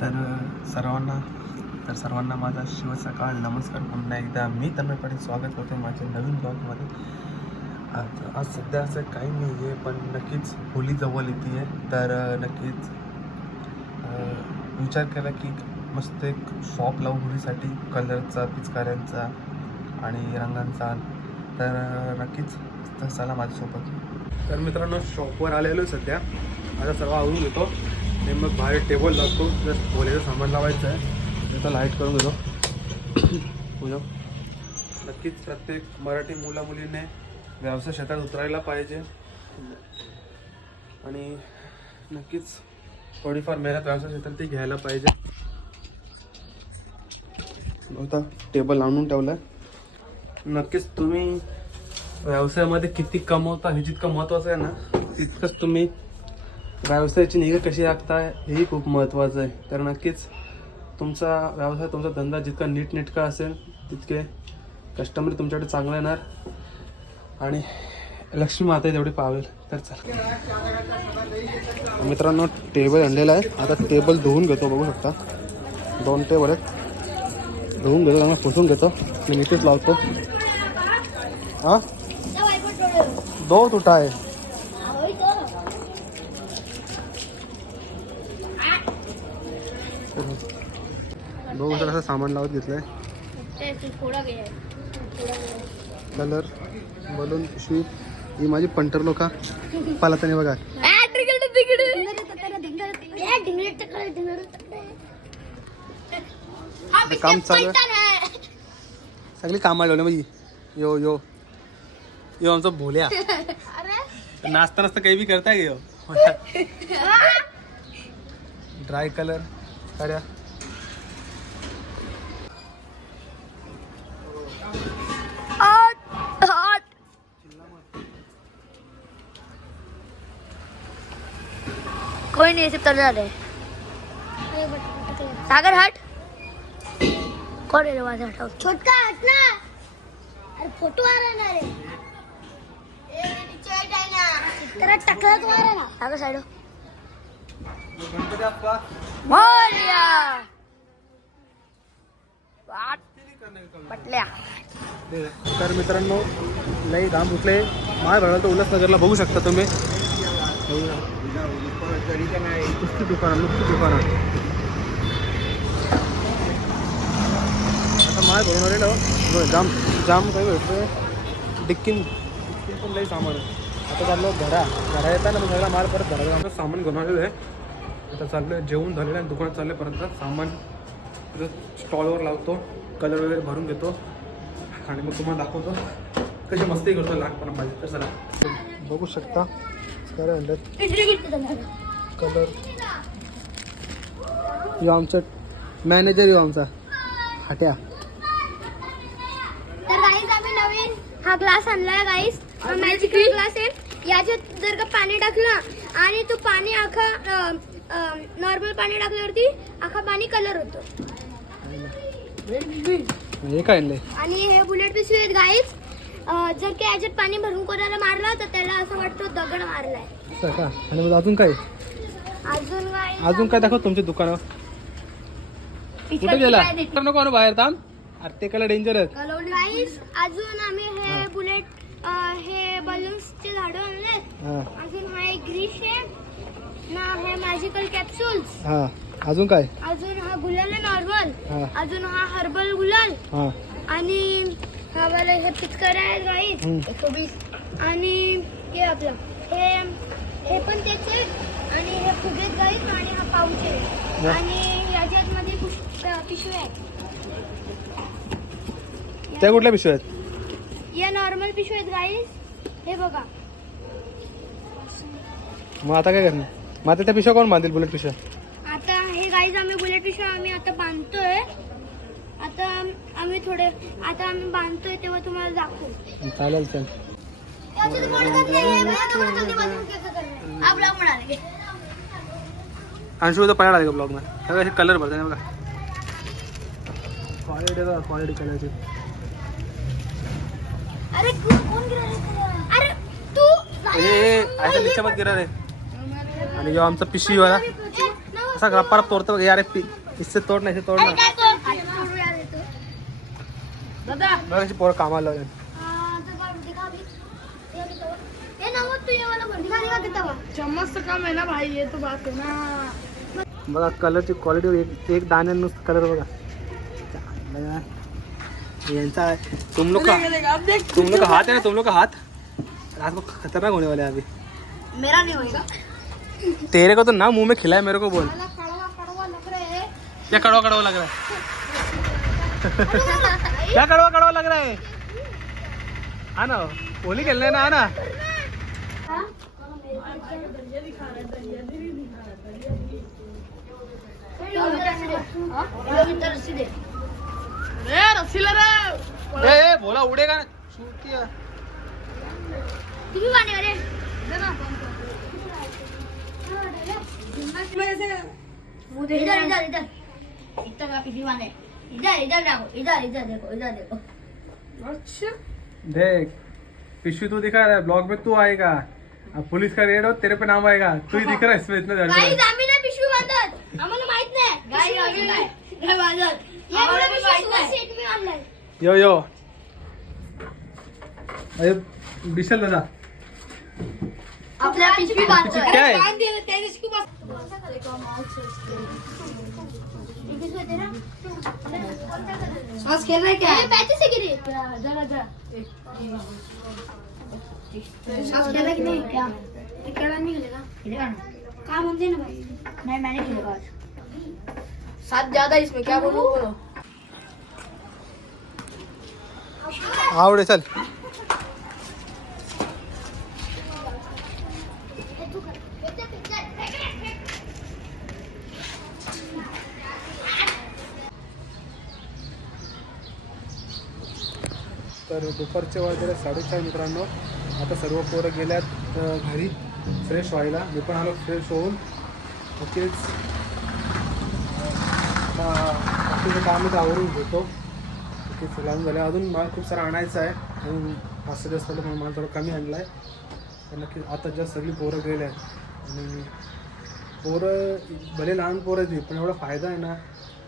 तर सर्वांना तर सर्वांना माझा शिव सकाळ. नमस्कार. पुन्हा एकदा मी तन्मयपणे स्वागत करतो माझ्या नवीन ब्लॉगमध्ये. आज आज सध्या असं काही नाही आहे पण नक्कीच होली जवळ येते आहे. तर नक्कीच विचार केला की मस्त एक शॉप लावू होलीसाठी कलरचा पिचकाऱ्यांचा आणि रंगांचा. तर नक्कीच तर चला माझ्यासोबत. तर मित्रांनो शॉपवर आलेलो सध्या. आता सर्व आवरून घेतो. आणि मग बाहेर टेबल लागतो जस्ट होलीचं सामान लावायचं आहे. आता लाइट करून घेतो. पूजा नक्कीच प्रत्येक मराठी मुला मुलीने व्यवसाय क्षेत्रात उतरायला पाहिजे. आणि नक्कीच थोडीफार मेहनत व्यवसाय क्षेत्रात ती घ्यायला पाहिजे. आता टेबल आणून ठेवला नक्कीच तुम्ही व्यवसायामध्ये किती कमवता हे जितकं महत्त्वाचं आहे ना तितकंच तुम्ही व्यवसायाची निगा कशी राखताय हेही खूप महत्त्वाचं आहे. तर नक्कीच तुमचा व्यवसाय तुमचा धंदा जितका नीटनेटका असेल तितके कस्टमर तुमच्याकडे चांगला येणार. आणि लक्ष्मी माता तेवढी पावेल. तर चल. मित्रांनो टेबल आणलेला आहे. आता टेबल धुवून घेतो बघू शकता. दोन टेबल आहेत. धुवून घेतो चांगला पुसून घेतो. मी नीटच लावतो. हां? दो तुटा आहे. बघू शकता कसं सामान लावत घेतलंय. थोडा गया कलर बलून पिशवी. ही माझी पंटर लोका. पाला बघा. काम चालू आहे. सगळी कामाला लावली म्हणजे यो यो. यो आमचा भोल्या. नाचता नाचता काही बी करताय यो? ड्राय कलर कार्या कोई नहीं ऐसे तर रहे सागर हट. कौन है रे वहां से हटाओ छोटका हट ना. अरे फोटो आ रहा है ना रे तेरा टकला तो आ रहा है ना. सागर साइड गणपती अप्पा मोरिया. पटल्या. तर मित्रांनो लई घाम उठले. माय तर उल्हासनगरला बघू शकता तुम्ही. नुसती दुकानं नुसती दुकानं. आता माय भरून आले ना जाम जाम काही भेटतोय. डिक्कीन डिक्कीन पण लई सामान आता चाललो घरा. घरा येताना मग सगळा माल परत घरा सामान घेऊन आलेलं आहे. आता चाललो जेवण झालेलं आहे दुकानात चाललं परत सामान स्टॉलवर लावतो कलर वगैरे भरून घेतो आणि मग तुम्हाला दाखवतो. कशी मस्ती करतो लहानपणा माझी तर चला. बघू शकता. काय म्हणतात कलर यो आमचा मॅनेजर यो आमचा. हाट्या. तर गाईस आम्ही नवीन हा ग्लास आणलाय गाईस मॅजिकल ग्लास आहे. याच्यात जर का पाणी टाकलं आणि तो पाणी आखा नॉर्मल पाणी टाकल्यावरती आखा पाणी कलर होतो. हे काय आणलंय? आणि हे बुलेट पिशवी आहेत गाईस जर का याच्यात पाणी भरून कोणाला मारला तर त्याला असं वाटतं दगड मारलाय. असं का? आणि मग अजून काय? अजून काय अजून काय दाखव तुमची दुकानं कुठे गेला? तर नको आणू बाहेर थांब. अरे ते कलर डेंजर आहेत. गाईस अजून आम्ही हे बुलेट अं, हे बलून्सचे झाडं आणले हां. अजून हा एक ग्रीश आहे. ना हे मॅजिकल कॅप्सूल्स हां अजून काय? अजून हा गुलाल आहे नॉर्मल अजून हा हर्बल गुलाल. हां. आणि हा वाला हे पिचकर आहे गाईस हम्म. एकशे वीस आणि हे आपलं हे हे पण त्याचे आणि हे फुगेत गाईस आणि हा पाऊच आहे. आणि याच्यात मध्ये पिशवी आहे त्या कुठल्या पिशव्या आहेत? या नॉर्मल पिशवी आहेत गाईस हे बघा. मग आता काय करणार? मग आता त्या पिशव्या कोण बांधेल बुलेट पिशव्या? आता हे गाईज आम्ही बुलेट पिशव्या आम्ही आता बांधतोय. आता आम्ही थोडे आता आम्ही बांधतोय तेव्हा तुम्हाला दाखवू. चालेल चल अंशू तर पळायला लागेल ब्लॉगमध्ये हे कलर भरते बघा. क्वालिटी क्वालिटी कलरची अरे कोण गिरा अरे तू हे ऐसा नीचे मत गिरा रे आणि जो आमचा पिशवीवाला. असा रप तोडतो बघ यार पि- इससे तोड नाही तोड ना अशी पोरं कामाला हा? चम्मच कम है ना भाई ये तो बात है ना बघा कलरची क्वालिटी एक एक दाण्यानुसार कलर बघा. यांचा. तुम लोग का अब देख तुम लोग का हाथ है ना तुम लोग का हाथ रात को खतरनाक होने वाले हैं अभी मेरा नहीं होएगा तेरे को तो ना मुंह में खिलाए मेरे को बोल। मला कड़वा कड़वा लग रहा है। क्या कड़वा कड़वा लग रहा है? क्या कड़वा कड़वा लग रहा है? आना होली खेलने ना आना। रे रस्सी ले रे। ए, ए बोला उड़ेगा ना। शूट किया। किती पाणी अरे इधर इधर इधर इतना का पिपी माने इधर इधर देखो इधर इधर देखो इधर देखो अच्छा. देख पिशवी तू दिखा रहा है ब्लॉग में तू आएगा। अब पुलिस का रेड हो तेरे पे नाम आएगा। तू ही दिख रहा है इसमें इतना गाईज ज्यादा आम्ही नाही पिशवी बांधत। आम्हाला माहीत नाही गाई आम्ही नाही। बांधत सेट मी आणलाय यो यो। अरे विशाल दादा आपल्या पिशवी बांधत क्या है? बांध दिया तेरे इसको बस सांस खेल रहा है क्या पैंतीस से गिरी। सांस खेल रहा है कि नहीं? क्या? खेळा नाही खेळेगा खेळेगा ना काय म्हणते ना भाई। नाही मैंने खेलेगा आज। साथ ज्यादा इसमें क्या बोलो? बोलो आवडे चल। तर दुपारचे वाजले साडेचार मित्रांनो. आता सर्व पोरं गेल्यात घरी फ्रेश व्हायला. मी पण आलो फ्रेश होऊन. नक्कीच आता बाकीचं काम इथं आवरून घेतो. नक्कीच लावून झालं अजून मला खूप सारं आणायचं आहे. म्हणून पाच सहा झालं म्हणून मला थोडं कमी आणलं आहे तर नक्कीच आता जस्ट सगळी पोरं गेले आहेत आणि पोरं भले लहान पोरं ती पण एवढा फायदा आहे ना.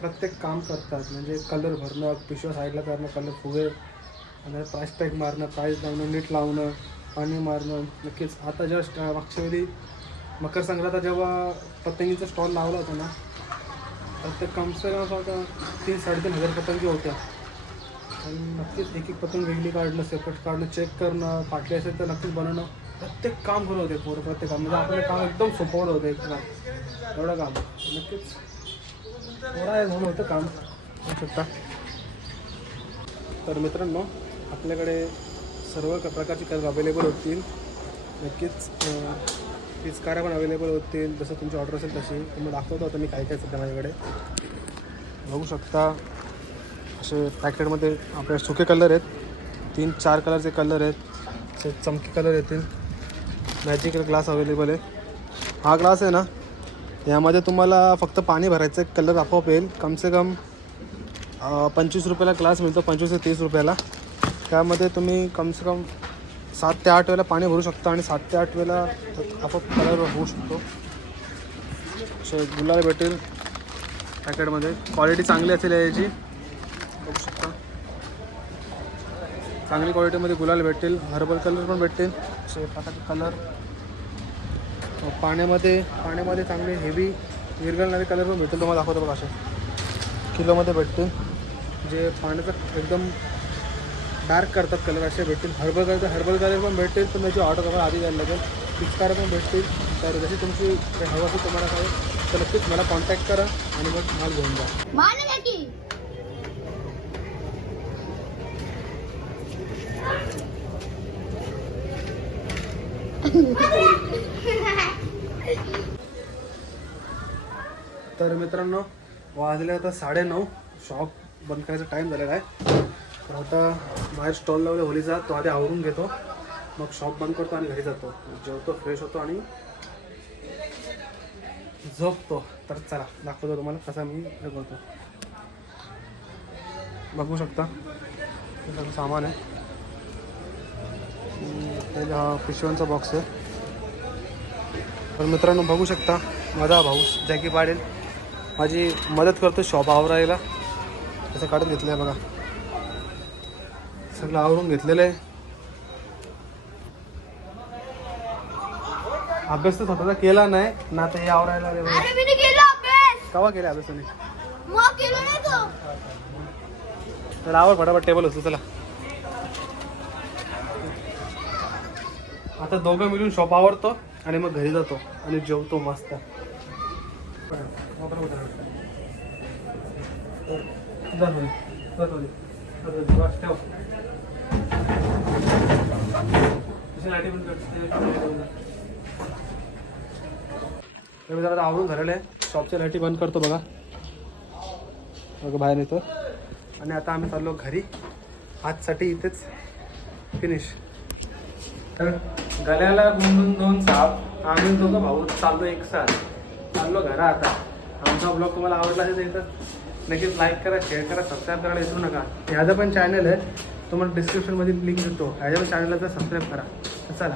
प्रत्येक काम करतात. म्हणजे कलर भरणं पिशव्या साईडला करणं कलर फुगे आणि प्राईस टॅग मारणं प्राईस लावणं नीट लावणं पाणी मारणं नक्कीच. आता जस्ट मागच्या वेळी मकर संक्रांत जेव्हा पतंगीचा स्टॉल लावला होता ना तर ते कम से कम आता तीन साडेतीन हजार पतंगी होत्या. आणि नक्कीच एक एक पतंग वेगळी काढणं सेपरेट काढणं चेक करणं फाटली असेल तर नक्कीच बनवणं प्रत्येक काम करत होते पोरं प्रत्येक काम. म्हणजे आपलं काम एकदम सोपवलं होतं एक काम. एवढं काम. नक्कीच थोडा आहे म्हणून होतं काम. शकता. तर मित्रांनो आपल्याकडे सर्व क- प्रकारचे कलर अवेलेबल होतील. नक्कीच अं, पिचकाऱ्या पण अवेलेबल होतील. जसं तुमची ऑर्डर असेल तशी. तुम्ही दाखवतो आता मी काय काय सध्या माझ्याकडे. बघू शकता असे पॅकेटमध्ये आपले सुके कलर आहेत. तीन चार कलरचे कलर आहेत. असे चमकी कलर येतील. मॅजिक ग्लास अवेलेबल आहे. हा ग्लास आहे ना यामध्ये तुम्हाला फक्त पाणी भरायचं कलर आपोआप येईल. कम से कम पंचवीस रुपयाला ग्लास मिळतो. पंचवीस ते तीस रुपयाला. त्यामध्ये तुम्ही कम से कम सात ते आठ वेळेला पाणी भरू शकता आणि सात ते आठ वेळेला आपोआप कलर होऊ शकतो. असे गुलाल भेटेल पॅकेटमध्ये. क्वालिटी चांगली असेल याची. बघू शकता. चांगली क्वालिटीमध्ये गुलाल भेटेल. हर्बल कलर पण भेटतील असे प्रकारचे कलर पाण्यामध्ये पाण्यामध्ये चांगले हेवी विरघळणारे कलर पण भेटेल. तुम्हाला दाखवतो बघा असे. किलोमध्ये भेटतील. जे पाण्याचं एकदम डार्क करतात कलर असे भेटतील. हर्बल कलर हर्बल कलर पण भेटतील तर त्याची ऑर्डर तुम्हाला आधी द्यायला लागेल. पिचकार पण भेटतील. तर जशी तुमची काही हवं असेल तुम्हाला काय तर नक्कीच मला कॉन्टॅक्ट करा आणि मग माल घेऊन जा. तर मित्रांनो वाजले आता साडेनऊ. शॉप बंद करायचा टाईम झालेला आहे. तर आता बाहेर स्टॉल लावले होलीचा तो आधी आवरून घेतो. मग शॉप बंद करतो आणि घरी जातो. जेवतो फ्रेश होतो आणि झोपतो. तर चला दाखवतो तुम्हाला कसा मी हे करतो. बघू शकता. हे सगळं सामान आहे. हा पिशव्यांचा बॉक्स आहे. तर मित्रांनो बघू शकता माझा भाऊ जॅकी पाडेल माझी मदत करतो शॉप आवरायला. त्याचं काढून घेतलं आहे बघा. सगळं आवरून घेतलेलं आहे. अभ्यास तर स्वतःचा केला नाही. ना आता हे आवरायला केव्हा केला अभ्यासाने? तो. तर आवर फटाफट टेबल होतो चला. आता दोघं मिळून शॉप आवरतो आणि मग घरी जातो आणि जेवतो मस्त. जा घरी. मी जरा आवरून झालेलं आहे शॉपच्या लाईटी बंद करतो बघा. बघा बाहेर येतो. आणि आता आम्ही चाललो घरी. आजसाठी इथेच फिनिश तर गळ्याला गुंडून दोन साप आम्ही दोघं भाऊ चाललो एक साथ. चाललो घरा आता. आमचा ब्लॉग तुम्हाला आवडला असेल तर नक्कीच लाईक करा शेअर करा सबस्क्राईब करायला विसरू नका. ह्याचं पण चॅनल आहे. तुम्हाला डिस्क्रिप्शनमध्ये लिंक देतो. ह्याच्या पण चॅनलला तर सबस्क्राईब करा. चला.